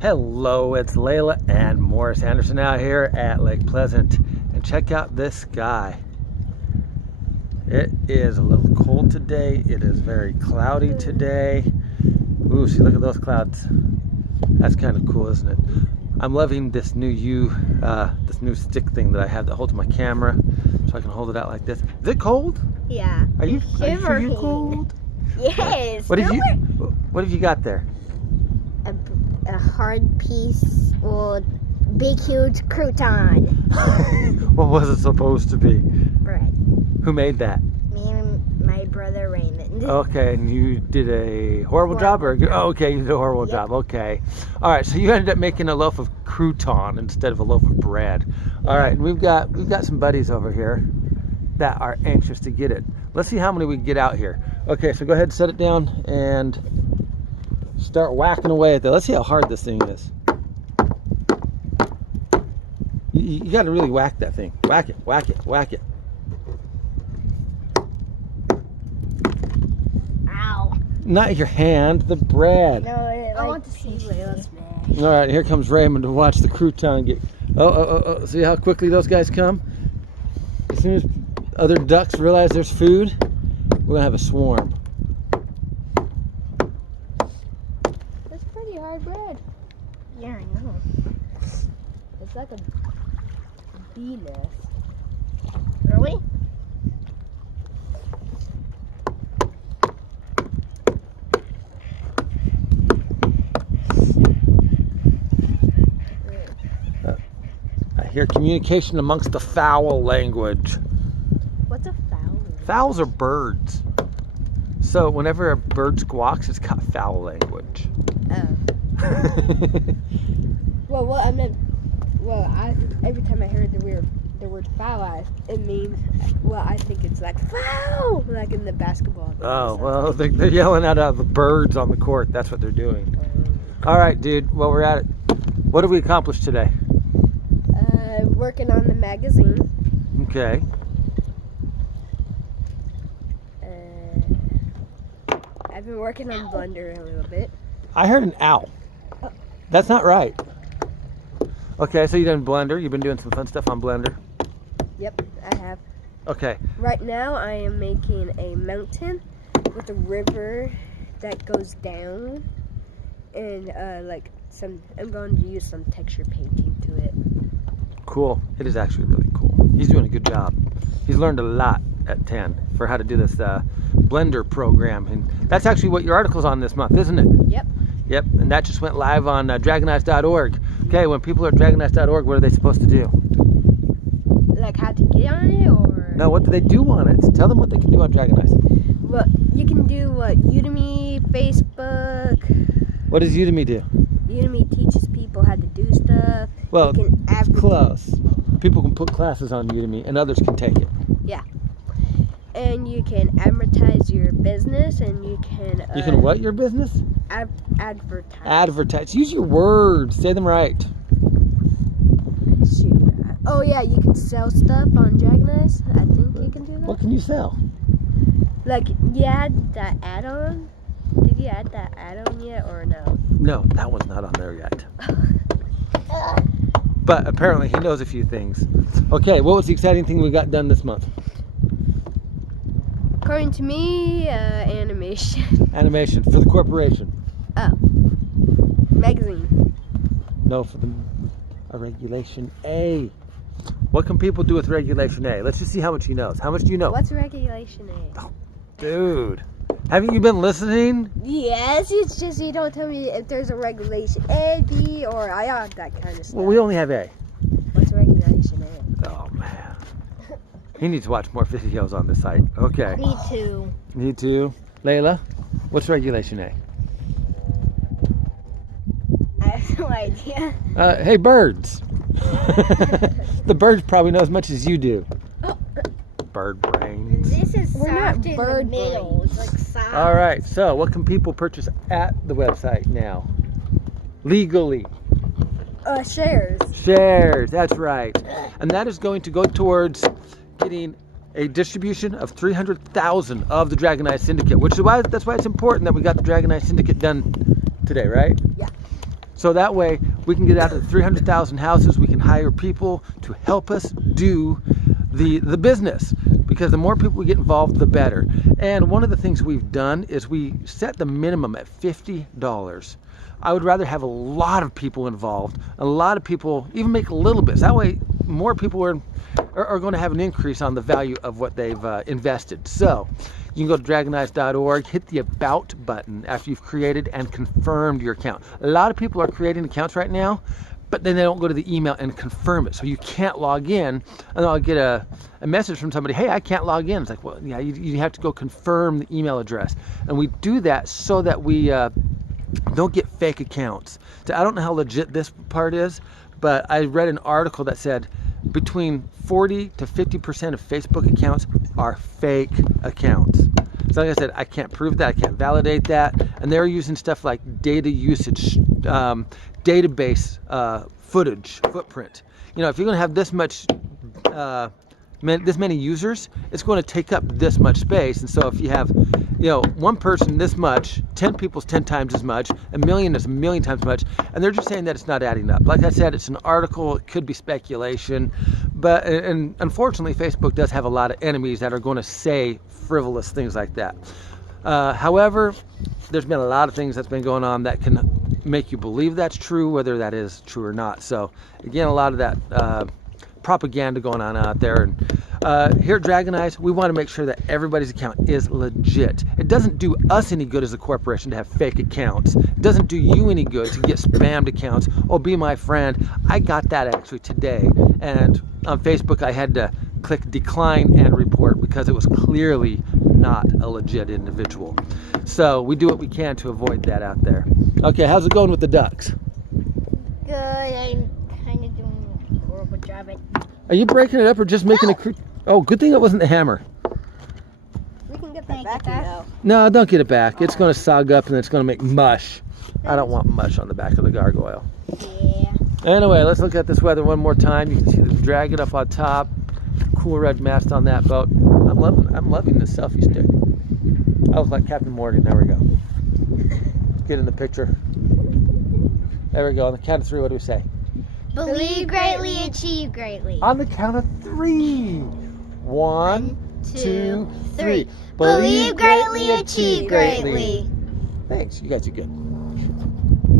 Hello, it's Layla and Morris Anderson out here at Lake Pleasant. And check out this sky. It is a little cold today. It is very cloudy today. Ooh, see, look at those clouds. That's kind of cool, isn't it? I'm loving this new this new stick thing that I have that holds my camera, so I can hold it out like this. Is it cold? Yeah. Are you sure you're cold? Yes. What have you got there? A hard piece or big huge crouton. What was it supposed to be? Bread. Who made that? Me and my brother Raymond. Okay, and you did a horrible job, or okay, you did a horrible job. Okay, all right. So you ended up making a loaf of crouton instead of a loaf of bread. All right, and we've got some buddies over here that are anxious to get it. Let's see how many we can get out here. Okay, so go ahead and set it down and start whacking away at that. Let's see how hard this thing is. You got to really whack that thing. Whack it, whack it, whack it. Ow. Not your hand, the bread. No, I want to see Layla's smash. All right, here comes Raymond to watch the crouton get. Oh! See how quickly those guys come? As soon as other ducks realize there's food, we're gonna have a swarm. That's pretty hard bread. Yeah, I know. It's like a bee nest. Really? I hear communication amongst the fowl language. What's a fowl? Fowls are birds. So whenever a bird squawks, it's got fowl language. Oh. Well, I meant. Well, every time I heard the word foul, it means. Well, I think it's like foul, like in the basketball. Oh, well, they're yelling out the birds on the court. That's what they're doing. All right, dude. Well, we're at it. What have we accomplished today? Working on the magazine. Okay. I've been working on Blender a little bit. I heard an owl. That's not right. Okay, so you've done Blender. You've been doing some fun stuff on Blender. Yep, I have. Okay. Right now, I am making a mountain with a river that goes down, and I'm going to use some texture painting to it. Cool. It is actually really cool. He's doing a good job. He's learned a lot at 10 for how to do this Blender program. And that's actually what your article's on this month, isn't it? Yep. Yep. And that just went live on dragonize.org. Okay, when people are at dragonize.org, what are they supposed to do? Like how to get on it, or? No, what do they do on it? Tell them what they can do on Dragonize. Well, you can do Udemy, Facebook. What does Udemy do? Udemy teaches people how to do stuff. Well, you can it's close. People can put classes on Udemy and others can take it. Yeah. And you can advertise your business, and you can... you can what, your business? Advertise. Advertise. Use your words. Say them right. Shoot. Oh, yeah, you can sell stuff on Dragonize. I think you can do that. What can you sell? Like, you had that add-on? Did you add that add-on yet, or no? No, that one's not on there yet. But apparently he knows a few things. Okay, what was the exciting thing we got done this month? According to me, animation. Animation for the corporation. Oh. Magazine. No, for a Regulation A. What can people do with Regulation A? Let's just see how much he knows. How much do you know? What's Regulation A? Oh, dude. Haven't you been listening? Yes, it's just you don't tell me if there's a Regulation A, B, or I that kind of stuff. Well, we only have A. What's Regulation A? Oh, man. He needs to watch more videos on this site. Okay. Me too. Me too. Layla, what's Regulation A? I have no idea. Hey, birds. The birds probably know as much as you do. Bird brains. This is We're not soft in the bird middle. It's like soft. All right, so what can people purchase at the website now? Legally. Shares. Shares, that's right. And that is going to go towards getting a distribution of 300,000 of the Dragonize Syndicate, which is why that's why it's important that we got the Dragonize Syndicate done today, right? Yeah. So that way we can get out to 300,000 houses. We can hire people to help us do the business, because the more people we get involved, the better. And one of the things we've done is we set the minimum at $50. I would rather have a lot of people involved, a lot of people even make a little bit. So that way more people are going to have an increase on the value of what they've invested. So you can go to dragonize.org, hit the About button after you've created and confirmed your account. A lot of people are creating accounts right now, but then they don't go to the email and confirm it. So you can't log in, and I'll get a message from somebody, hey, I can't log in. It's like, well, yeah, you have to go confirm the email address. And we do that so that we don't get fake accounts. So I don't know how legit this part is, but I read an article that said between 40 to 50% of Facebook accounts are fake accounts. So like I said, I can't prove that, I can't validate that, and they're using stuff like data usage, database footprint. You know, if you're going to have this much, this many users, it's going to take up this much space. And so if you have, you know, one person this much, 10 people's 10 times as much, a million is a million times as much, and they're just saying that it's not adding up. Like I said, it's an article, it could be speculation, but and unfortunately Facebook does have a lot of enemies that are going to say frivolous things like that. However, there's been a lot of things that's been going on that can make you believe that's true, whether that is true or not. So again, a lot of that propaganda going on out there. And here at Dragon Eyes, we want to make sure that everybody's account is legit. It doesn't do us any good as a corporation to have fake accounts. It doesn't do you any good to get spammed accounts. Oh, be my friend. I got that actually today. And on Facebook, I had to click decline and report because it was clearly not a legit individual. So we do what we can to avoid that out there. Okay, how's it going with the ducks? Good. I'm kind of doing a horrible job at. Are you breaking it up or just making a Oh, good thing it wasn't the hammer. We can get Can I that get back, that? No, don't get it back. It's going to sog up and it's going to make mush. I don't want mush on the back of the gargoyle. Yeah. Anyway, let's look at this weather one more time. You can see the dragon up on top. Cool red mast on that boat. I'm loving this selfie stick. I look like Captain Morgan. There we go. Get in the picture. There we go. On the count of three, what do we say? Believe greatly, achieve greatly. On the count of three. 1, 2, 3. Believe greatly, achieve greatly. Thanks. You guys are good.